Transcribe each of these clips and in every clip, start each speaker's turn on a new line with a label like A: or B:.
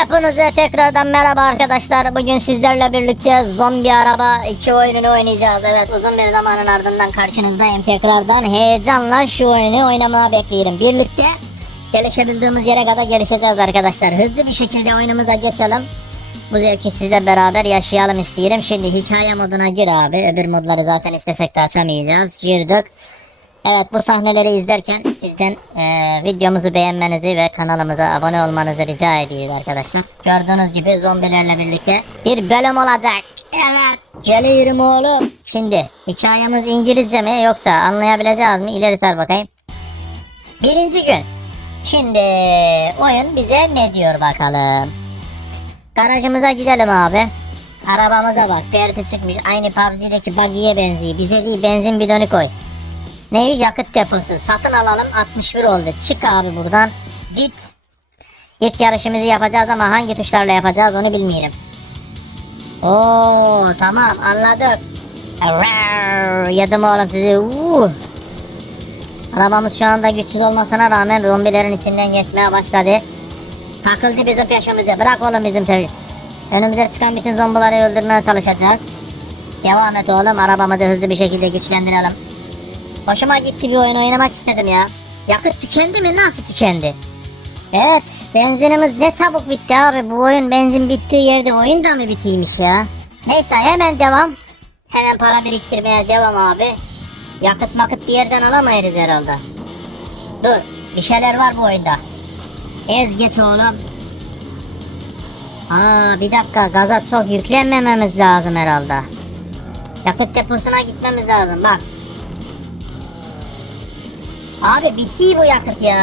A: Hepinize tekrardan merhaba arkadaşlar. Bugün sizlerle birlikte zombi araba 2 oyununu oynayacağız. Evet uzun bir zamanın ardından karşınızdayım tekrardan. Heyecanla şu oyunu oynamaya bekleyelim. Birlikte gelişebildiğimiz yere kadar gelişeceğiz arkadaşlar. Hızlı bir şekilde oyunumuza geçelim. Bu zevki sizle beraber yaşayalım isteyelim. Şimdi hikaye moduna gir abi. Öbür modları zaten istesek de açamayacağız. Girdik. Evet bu sahneleri izlerken sizden eee, videomuzu beğenmenizi ve kanalımıza abone olmanızı rica ediyoruz arkadaşlar. Gördüğünüz gibi zombilerle birlikte bir bölüm olacak. Evet. Geliyorum oğlum. Şimdi hikayemiz İngilizce mi yoksa anlayabileceğiz mi? İleri sar bakayım. Birinci gün. Şimdi oyun bize ne diyor bakalım. Garajımıza gidelim abi. Arabamıza bak. Perti çıkmış. Aynı PUBG'deki buggy'ye benziyor. Bize değil benzin bidonu koy. Neyi yakıt deposu satın alalım 61 oldu. Çık abi buradan. Git. İlk yarışımızı yapacağız ama hangi tuşlarla yapacağız onu bilmiyorum. Oo tamam anladık. Yedim oğlum sizi. Uh. Arabamız şu anda güçsüz olmasına rağmen zombilerin içinden geçmeye başladı. Takıldı bizim peşimize. Bırak oğlum bizim peşimizi. Önümüze çıkan bütün zombileri öldürmeye çalışacağız. Devam et oğlum arabamızı hızlı bir şekilde güçlendirelim. Hoşuma gitti bir oyun oynamak istedim ya. Yakıt tükendi mi? Nasıl tükendi? Evet, benzinimiz ne çabuk bitti abi. Bu oyun benzin bittiği yerde oyun da mı bitiymiş ya? Neyse hemen devam. Hemen para biriktirmeye devam abi. Yakıt makıt bir yerden alamayız herhalde. Dur, bir şeyler var bu oyunda. Ez git oğlum. Aa bir dakika gaza çok yüklenmememiz lazım herhalde. Yakıt deposuna gitmemiz lazım bak. Abi bitiyor bu yakıt ya.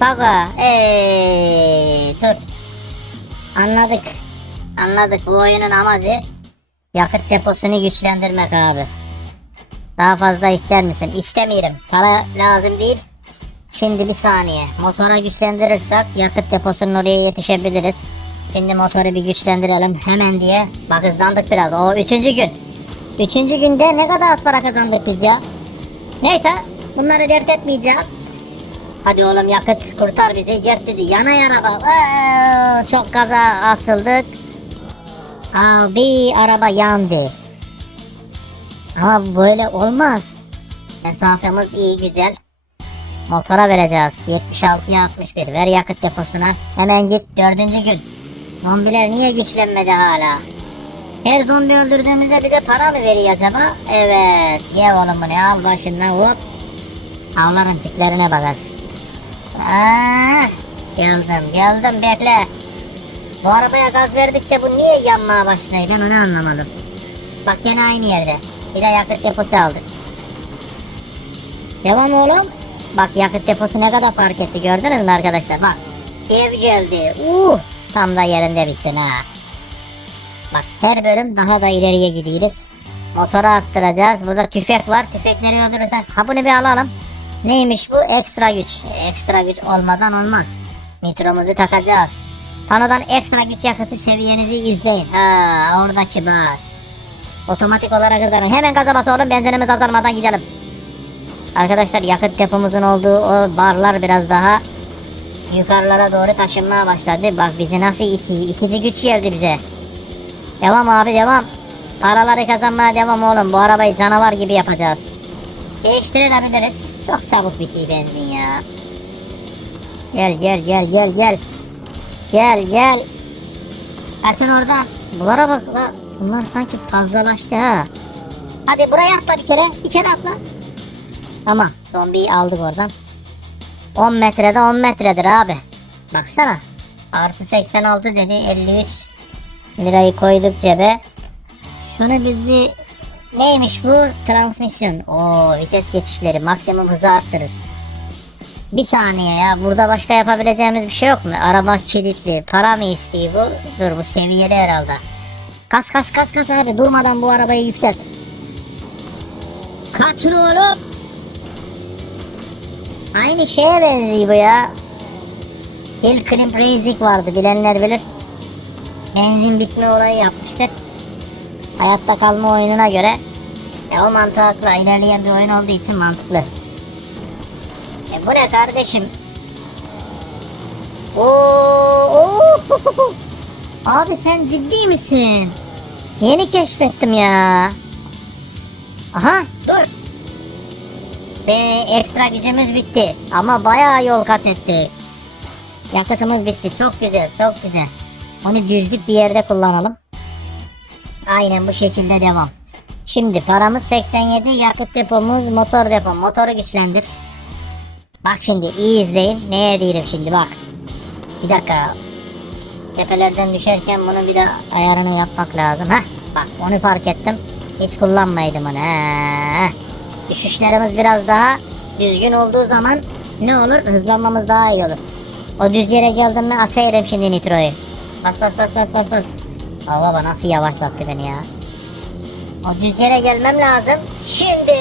A: Baba, eee dur. Anladık. Anladık. Bu oyunun amacı yakıt deposunu güçlendirmek abi. Daha fazla ister misin? İstemiyorum. Para lazım değil. Şimdi bir saniye. Motora güçlendirirsek yakıt deposunun oraya yetişebiliriz. Şimdi motoru bir güçlendirelim hemen diye. Bak hızlandık biraz. O üçüncü gün. Üçüncü günde ne kadar az para kazandık biz ya. Neyse bunları dert etmeyeceğim. Hadi oğlum yakıt kurtar bizi gert bizi yana araba. Aa, çok gaza asıldık. Abi araba yandı. Ama böyle olmaz. Mesafemiz iyi güzel. Motora vereceğiz. 76'ya 61. Ver yakıt deposuna. Hemen git. Dördüncü gün. Zombiler niye güçlenmedi hala? Her zombi öldürdüğümüzde bize para mı veriyor acaba? Evet. Ye oğlum bunu al başından hop. Avların tiplerine bakar. Geldim geldim bekle. Bu arabaya gaz verdikçe bu niye yanmaya başlıyor ben onu anlamadım. Bak gene aynı yerde. Bir de yakıt deposu aldık. Devam oğlum. Bak yakıt deposu ne kadar fark etti gördünüz mü arkadaşlar bak. Ev geldi. Uh, tam da yerinde bittin ha. Bak her bölüm daha da ileriye gidiyoruz. Motora arttıracağız. Burada tüfek var. Tüfekleri öldürürsen. Ha bunu bir alalım. Neymiş bu? Ekstra güç. Ekstra güç olmadan olmaz. Nitromuzu takacağız. Panodan ekstra güç yakıtı seviyenizi izleyin. Ha oradaki bak. Otomatik olarak hızlanın. Hemen gaza bas oğlum benzinimiz azalmadan gidelim. Arkadaşlar yakıt depomuzun olduğu o barlar biraz daha yukarılara doğru taşınmaya başladı. Bak bizi nasıl iti, itici güç geldi bize. Devam abi devam. Paraları kazanmaya devam oğlum. Bu arabayı canavar gibi yapacağız. Değiştirebiliriz. Çok çabuk bitiyor benzin ya. Gel gel gel gel gel. Gel gel. Kaçın oradan. Bunlara bak la. Bunlar sanki fazlalaştı ha. Hadi buraya atla bir kere. Bir kere atla. Tamam. Zombiyi aldık oradan. 10 metrede 10 metredir abi. Baksana. Artı 86 dedi 53 lirayı koyduk cebe. Şunu bizi neymiş bu? Transmission. Oo vites geçişleri maksimum hızı arttırır. Bir saniye ya burada başka yapabileceğimiz bir şey yok mu? Araba kilitli. Para mı istiyor bu? Dur bu seviyeli herhalde. Kas kas kas kas abi durmadan bu arabayı yükselt. Kaçın oğlum. Aynı şeye benziyor bu ya. Hill Climb Racing vardı bilenler bilir. Benzin bitme olayı yapmıştık. Hayatta kalma oyununa göre e, o mantıkla ilerleyen bir oyun olduğu için mantıklı. E, bu ne kardeşim? Oo, oo, Abi sen ciddi misin? Yeni keşfettim ya. Aha dur. Ve ekstra gücümüz bitti. Ama bayağı yol kat ettik. Yakıtımız bitti. Çok güzel, çok güzel. Onu düzlük bir yerde kullanalım. Aynen bu şekilde devam. Şimdi paramız 87, yakıt depomuz, motor depom. Motoru güçlendir. Bak şimdi iyi izleyin. Neye diyelim şimdi bak. Bir dakika. Tepelerden düşerken bunu bir de ayarını yapmak lazım. Heh bak onu fark ettim. Hiç kullanmaydım onu. He. Düşüşlerimiz biraz daha düzgün olduğu zaman ne olur? Hızlanmamız daha iyi olur. O düz yere geldim mi atayım şimdi nitroyu. Bas bas bas bas bas bas. Aa baba nasıl yavaşlattı beni ya. O düz gelmem lazım. Şimdi.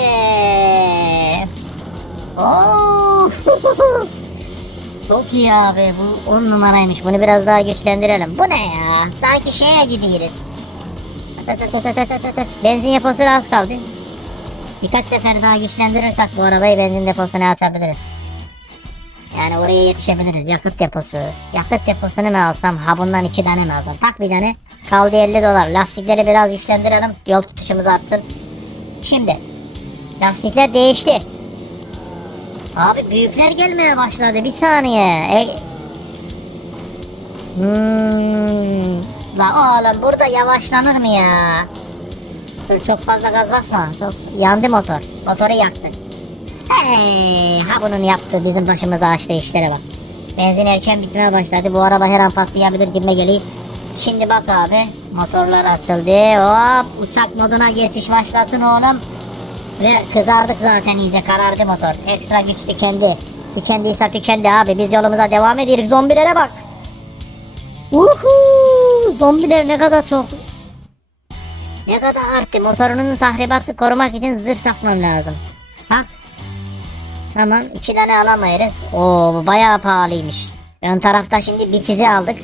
A: Oo. Çok iyi abi bu 10 numaraymış. Bunu biraz daha güçlendirelim. Bu ne ya? Sanki şeye gidiyoruz. Benzin deposu az kaldı. Birkaç sefer daha güçlendirirsek bu arabayı benzin deposuna açabiliriz. Yani oraya yetişebiliriz. Yakıt deposu. Yakıt deposunu mu alsam? Ha bundan iki tane mi alsam? Tak bir tane. Kaldı 50 dolar. Lastikleri biraz güçlendirelim. Yol tutuşumuz artsın. Şimdi. Lastikler değişti. Abi büyükler gelmeye başladı. Bir saniye. E... Hmm. La oğlum burada yavaşlanır mı ya? Dur çok fazla gaz basma. Çok... Yandı motor. Motoru yaktı. Hey, ha bunun yaptığı bizim başımıza açtığı işlere bak. Benzin erken bitmeye başladı. Bu araba her an patlayabilir gibime geliyor. Şimdi bak abi. Motorlar açıldı. Hop uçak moduna geçiş başlasın oğlum. Ve kızardık zaten iyice karardı motor. Ekstra güç tükendi. Tükendiyse tükendi abi. Biz yolumuza devam ediyoruz. Zombilere bak. Uhu, zombiler ne kadar çok. Ne kadar arttı. Motorunun tahribatı korumak için zırh satmam lazım. Bak. Tamam iki tane alamayız. Oo bayağı pahalıymış. Ön tarafta şimdi bitici aldık.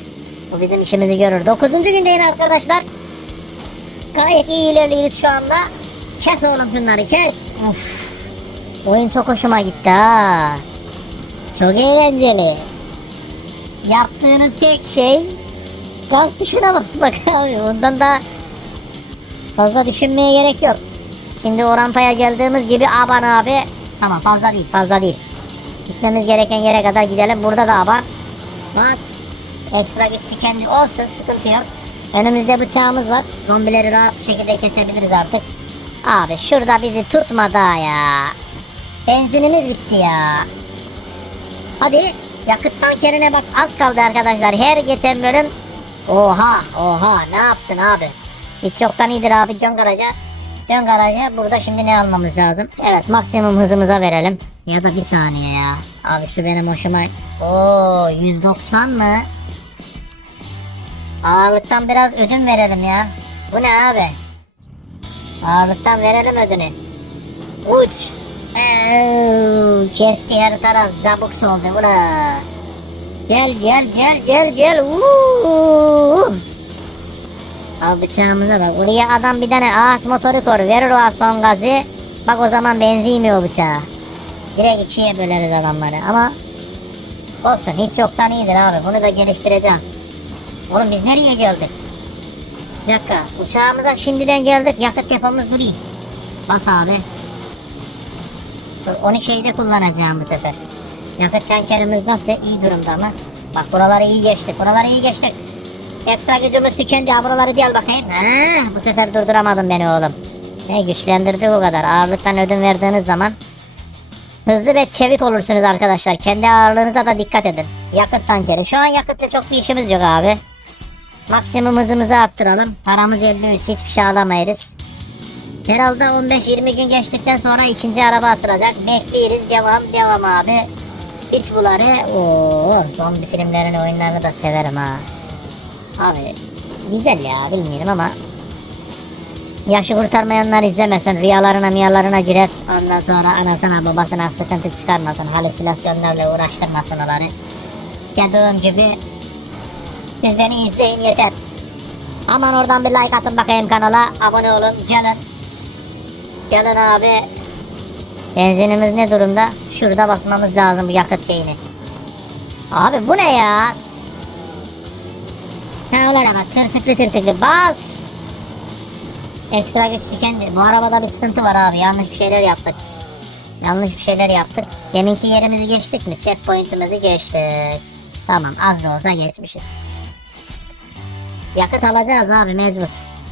A: Bu bizim işimizi görür. Dokuzuncu gündeyiz arkadaşlar. Gayet iyi ilerliyoruz şu anda. Kes oğlum şunları kes. Of. Oyun çok hoşuma gitti ha. Çok eğlenceli. Yaptığınız tek şey gaz tuşuna basmak abi. Ondan da fazla düşünmeye gerek yok. Şimdi o rampaya geldiğimiz gibi aban abi. Tamam fazla değil fazla değil. Gitmemiz gereken yere kadar gidelim. Burada da aban. Bak. Ekstra gitti kendi olsun sıkıntı yok. Önümüzde bıçağımız var. Zombileri rahat bir şekilde kesebiliriz artık. Abi şurada bizi tutma daha ya. Benzinimiz bitti ya. Hadi yakıt tankerine bak az kaldı arkadaşlar. Her geçen bölüm Oha oha ne yaptın abi? Hiç yoktan iyidir abi dön garaja. Dön garaja burada şimdi ne almamız lazım? Evet maksimum hızımıza verelim. Ya da bir saniye ya. Abi şu benim hoşuma. Oo 190 mı? Ağırlıktan biraz ödün verelim ya. Bu ne abi? Ağırlıktan verelim ödünü. Uç. Kesti her taraf zabuk oldu ula. Gel gel gel gel gel. Uuu. Al bıçağımıza bak. Oraya adam bir tane ağaç motoru kor. Verir o son gazı. Bak o zaman benzemiyor bıçağı. Direkt ikiye böleriz adamları ama olsun hiç yoktan iyidir abi. Bunu da geliştireceğim. Oğlum biz nereye geldik? Bir dakika. Uçağımıza şimdiden geldik. Yakıt depomuz duruyor. Bas abi. Dur, onu şeyde kullanacağım bu sefer. Yakıt tankerimiz nasıl? İyi durumda mı? Bak buraları iyi geçtik. Buraları iyi geçtik. Ekstra gücümüz tükendi. Ha, buraları değil bakayım. Bu sefer durduramadın beni oğlum. Ne güçlendirdi bu kadar. Ağırlıktan ödün verdiğiniz zaman hızlı ve çevik olursunuz arkadaşlar. Kendi ağırlığınıza da dikkat edin. Yakıt tankeri. Şu an yakıtla çok bir işimiz yok abi. Maksimum hızımızı arttıralım. Paramız 53 hiçbir şey alamayız. Herhalde 15-20 gün geçtikten sonra ikinci araba atılacak. Bekliyoruz. Devam devam abi. Hiç buları. Oo, zombi filmlerini oyunlarını da severim ha. Abi güzel ya bilmiyorum ama Yaşı kurtarmayanlar izlemesin, rüyalarına miyalarına girer. Ondan sonra anasına babasına sıkıntı çıkarmasın, halüsinasyonlarla uğraştırmasın onları. Dediğim gibi siz beni izleyin yeter. Aman oradan bir like atın bakayım kanala, abone olun, gelin. Gelin abi. Benzinimiz ne durumda? Şurada basmamız lazım bu yakıt şeyini. Abi bu ne ya? Heh Sağlara bak tırtıklı tırtıklı bas. Ekstra güç tükendi. Bu arabada bir sıkıntı var abi. Yanlış bir şeyler yaptık. Yanlış bir şeyler yaptık. Deminki yerimizi geçtik mi? Checkpoint'imizi geçtik. Tamam az da olsa geçmişiz. Yakıt alacağız abi mecbur.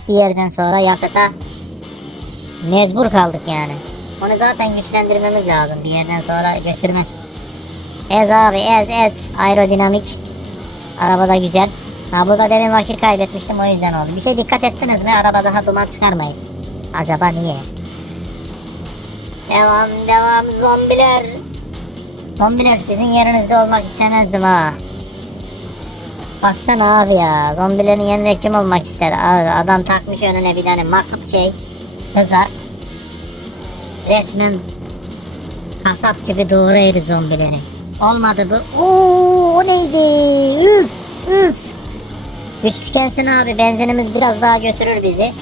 A: Bir yerden sonra yakıta mecbur kaldık yani. Onu zaten güçlendirmemiz lazım bir yerden sonra götürmez. Ez abi ez ez. Aerodinamik. Araba da güzel. Ha burada demin vakit kaybetmiştim o yüzden oldu. Bir şey dikkat ettiniz mi? Araba daha duman çıkarmayın. Acaba niye? Devam devam zombiler. Zombiler sizin yerinizde olmak istemezdim ha. Baksana abi ya. Zombilerin yerine kim olmak ister? Abi, adam takmış önüne bir tane makıp şey. Kızar. Resmen kasap gibi doğraydı zombileri. Olmadı bu. Oo, o neydi? Üf üf. Güç tükensin abi. Benzinimiz biraz daha götürür bizi.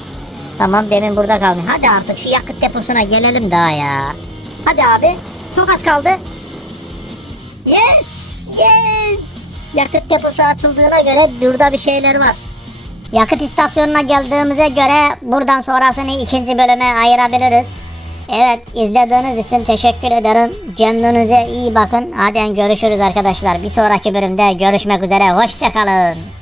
A: Tamam demin burada kaldı. Hadi artık şu yakıt deposuna gelelim daha ya. Hadi abi. Çok az kaldı. Yes. Yes. Yakıt deposu açıldığına göre burada bir şeyler var. Yakıt istasyonuna geldiğimize göre buradan sonrasını ikinci bölüme ayırabiliriz. Evet izlediğiniz için teşekkür ederim. Kendinize iyi bakın. Hadi görüşürüz arkadaşlar. Bir sonraki bölümde görüşmek üzere. Hoşçakalın.